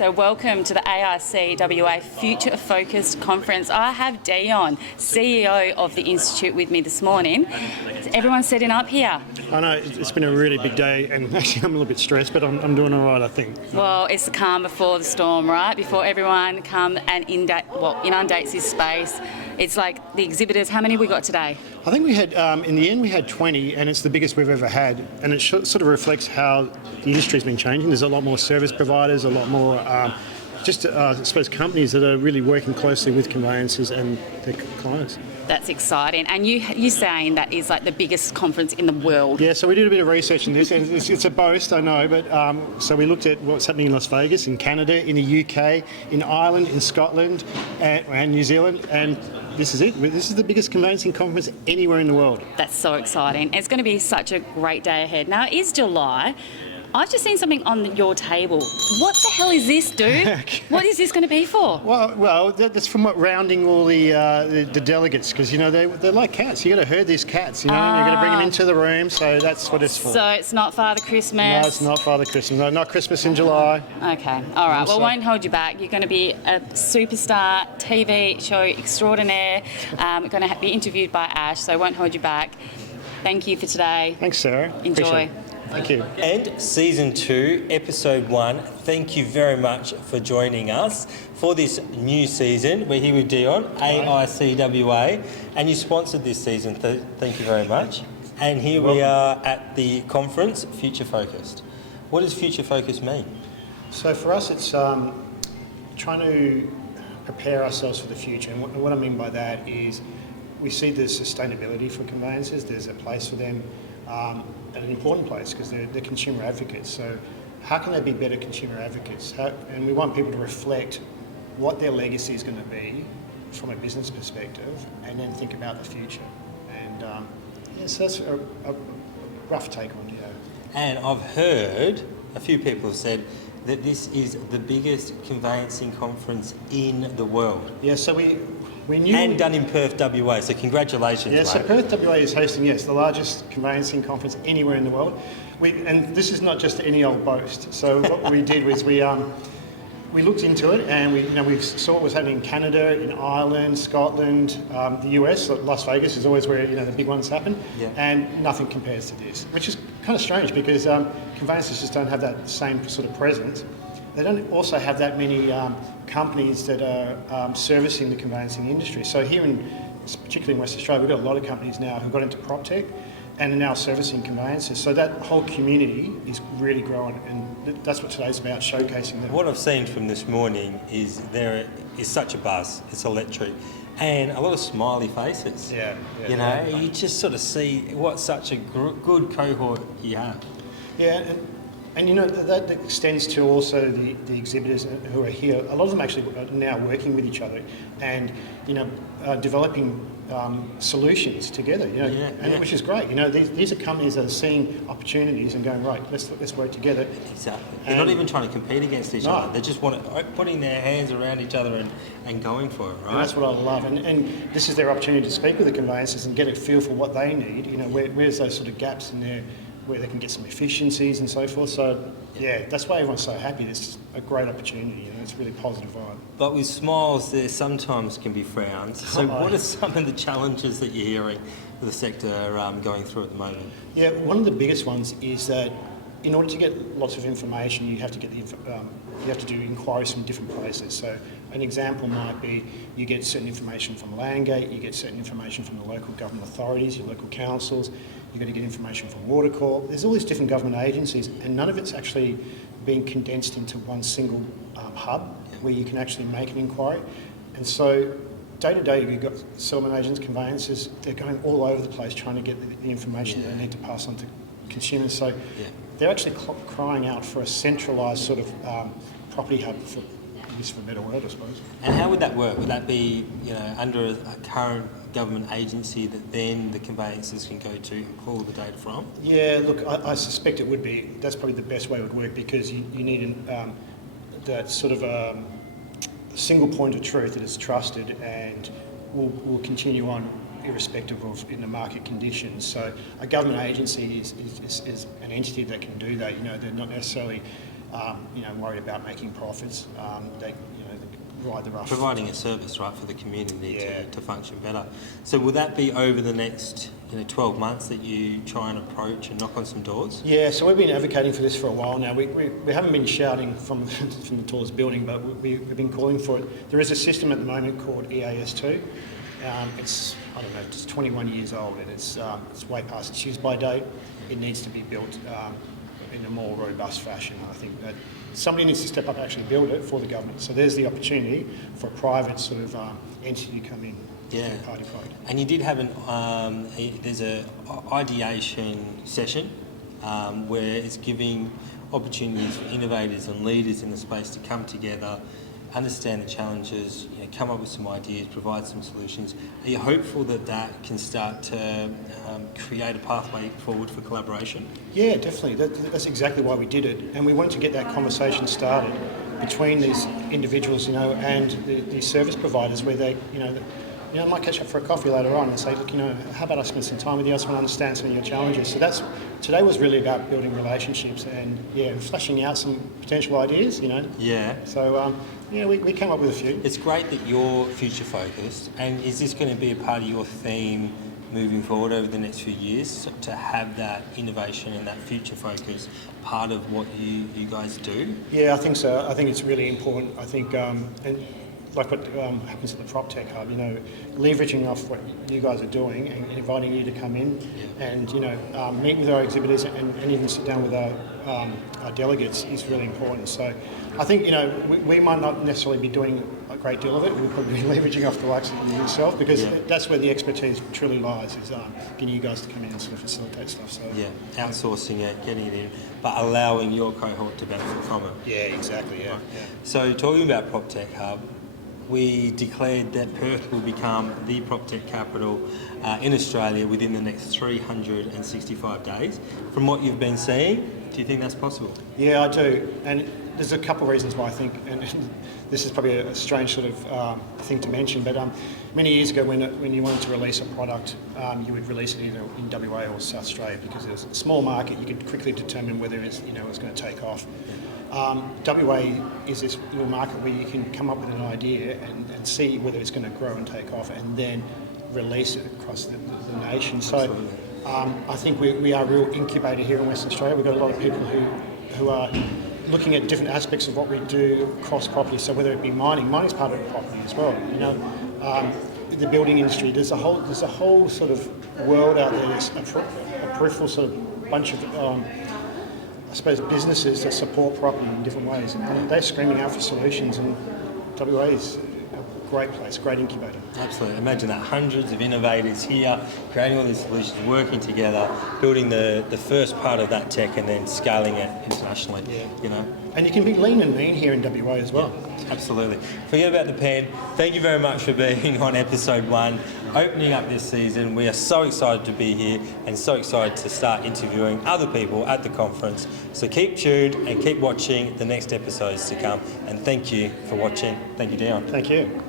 So welcome to the AICWA Future Focus Conference. I have Dion, CEO of the Institute, with me this morning. Everyone's setting up here. I know, it's been a really big day, and actually I'm a little bit stressed, but I'm doing all right, I think. Well, it's the calm before the storm, right? Before everyone come and inundates this space. It's like the exhibitors. How many we got today? I think we had, in the end, we had 20, and it's the biggest we've ever had. And it sort of reflects how the industry's been changing. There's a lot more service providers, a lot more, I suppose, companies that are really working closely with conveyancers and their clients. That's exciting. And you're saying that is like the biggest conference in the world? Yeah, so we did a bit of research in this, and it's a boast, I know, but so we looked at what's happening in Las Vegas, in Canada, in the UK, in Ireland, in Scotland, and New Zealand, and this is it. This is the biggest conveyancing conference anywhere in the world. That's so exciting. It's going to be such a great day ahead. Now, it is July. I've just seen something on your table. What the hell is this, dude? What is this going to be for? Well, that's from rounding all the delegates, because, you know, they're like cats. You got to herd these cats, you know, and you're going to bring them into the room, so that's what it's for. So it's not Father Christmas? No, it's not Father Christmas. No, not Christmas in July. Okay, all right. Well, won't hold you back. You're going to be a superstar TV show extraordinaire. Going to be interviewed by Ash, so won't hold you back. Thank you for today. Thanks, Sarah. Enjoy. Thank you. And Season 2, Episode 1, thank you very much for joining us for this new season. We're here with Dion, AICWA, and you sponsored this season, thank you very much. And here we are at the conference, Future Focused. What does Future Focus mean? So for us, it's trying to prepare ourselves for the future, and what I mean by that is we see the sustainability for conveyancers. There's a place for them, at an important place, because they're consumer advocates. So how can they be better consumer advocates? And we want people to reflect what their legacy is going to be from a business perspective, and then think about the future. And so that's a rough take on it. And I've heard a few people have said that this is the biggest conveyancing conference in the world. Yeah, so we knew... And done in Perth, WA, so congratulations, Yeah, mate. so Perth, WA is hosting, yes, the largest conveyancing conference anywhere in the world. And this is not just any old boast. So what we did was we looked into it, and we saw what was happening in Canada, in Ireland, Scotland, the US. Las Vegas is always where the big ones happen, and nothing compares to this, which is kind of strange, because conveyancers just don't have that same sort of presence. They don't also have that many companies that are servicing the conveyancing industry. So here, particularly in Western Australia, we've got a lot of companies now who got into PropTech and are now servicing conveyancers. So that whole community is really growing, and that's what today's about, showcasing them. What I've seen from this morning is there is such a buzz, it's electric, and a lot of smiley faces. You just sort of see what such a good cohort you have. Yeah, and that extends to also the exhibitors who are here. A lot of them actually are now working with each other and developing solutions together. Which is great. These are companies that are seeing opportunities and going, right, let's work together. Exactly. They're not even trying to compete against each other. They just want to putting their hands around each other and going for it. Right. And that's what I love. And this is their opportunity to speak with the conveyancers and get a feel for what they need. Where's those sort of gaps in there, where they can get some efficiencies and so forth. So, that's why everyone's so happy. It's a great opportunity, it's a really positive vibe. But with smiles, there sometimes can be frowns. So what are some of the challenges that you're hearing the sector going through at the moment? Yeah, one of the biggest ones is that in order to get lots of information, you have to get you have to do inquiries from different places. So an example might be you get certain information from Landgate, you get certain information from the local government authorities, your local councils, you've got to get information from Watercorp. There's all these different government agencies, and none of it's actually being condensed into one single hub where you can actually make an inquiry. And so day to day, you've got settlement agents, conveyancers, they're going all over the place trying to get the information that they need to pass on to consumers. So they're actually crying out for a centralised sort of property hub, for a better word, I suppose. And how would that work? Would that be under a current government agency that then the conveyancers can go to and pull the data from? Yeah, look, I suspect it would be. That's probably the best way it would work, because you need that sort of single point of truth that is trusted and will continue on irrespective of the market conditions. So a government agency is an entity that can do that. They're not necessarily worried about making profits. They ride the rough. Providing a service, right, for the community Yeah. to function better. So will that be over the next 12 months that you try and approach and knock on some doors? Yeah, so we've been advocating for this for a while now. We haven't been shouting from the tallest building, but we've been calling for it. There is a system at the moment called EAS2. It's 21 years old, and it's way past its use-by date. It needs to be built in a more robust fashion. I think that somebody needs to step up and actually build it for the government. So there's the opportunity for a private sort of entity to come in. Yeah. Party product. And you did have there's a ideation session where it's giving opportunities for innovators and leaders in the space to come together, understand the challenges, come up with some ideas, provide some solutions. Are you hopeful that that can start to create a pathway forward for collaboration? Yeah, definitely. That's exactly why we did it, and we wanted to get that conversation started between these individuals, and these service providers, where they, I might catch up for a coffee later on and say, look, how about I spend some time with you? I just want to understand some of your challenges. So today was really about building relationships and fleshing out some potential ideas. Yeah. So we came up with a few. It's great that you're future focused, and is this going to be a part of your theme moving forward over the next few years, to have that innovation and that future focus part of what you guys do? Yeah, I think so. I think it's really important. I think, and like what happens at the PropTech Hub, leveraging off what you guys are doing and inviting you to come in and, meet with our exhibitors and even sit down with our delegates is really important. So I think, we might not necessarily be doing a great deal of it. We'll probably be leveraging off the likes of yourself, because that's where the expertise truly lies, is getting you guys to come in and sort of facilitate stuff. So outsourcing it, getting it in, but allowing your cohort to benefit from it. Yeah, exactly, yeah. So talking about PropTech Hub, we declared that Perth will become the PropTech capital in Australia within the next 365 days. From what you've been seeing, do you think that's possible? Yeah, I do. And there's a couple of reasons why I think, and this is probably a strange sort of thing to mention, but many years ago when you wanted to release a product, you would release it either in WA or South Australia, because it was a small market. You could quickly determine whether it was going to take off. WA is this little market where you can come up with an idea and see whether it's going to grow and take off, and then release it across the nation. So I think we are a real incubator here in Western Australia. We've got a lot of people who are looking at different aspects of what we do across property. So whether it be mining's part of property as well. The building industry. There's a whole sort of world out there. There's a peripheral sort of bunch of I suppose businesses that support property in different ways, and they're screaming out for solutions, and WA is a great place, great incubator. Absolutely. Imagine that, hundreds of innovators here, creating all these solutions, working together, building the first part of that tech and then scaling it internationally. And you can be lean and mean here in WA as well. Yeah, absolutely. Forget about the pen. Thank you very much for being on episode 1, opening up this season. We are so excited to be here and so excited to start interviewing other people at the conference. So keep tuned and keep watching the next episodes to come. And thank you for watching. Thank you, Dion. Thank you.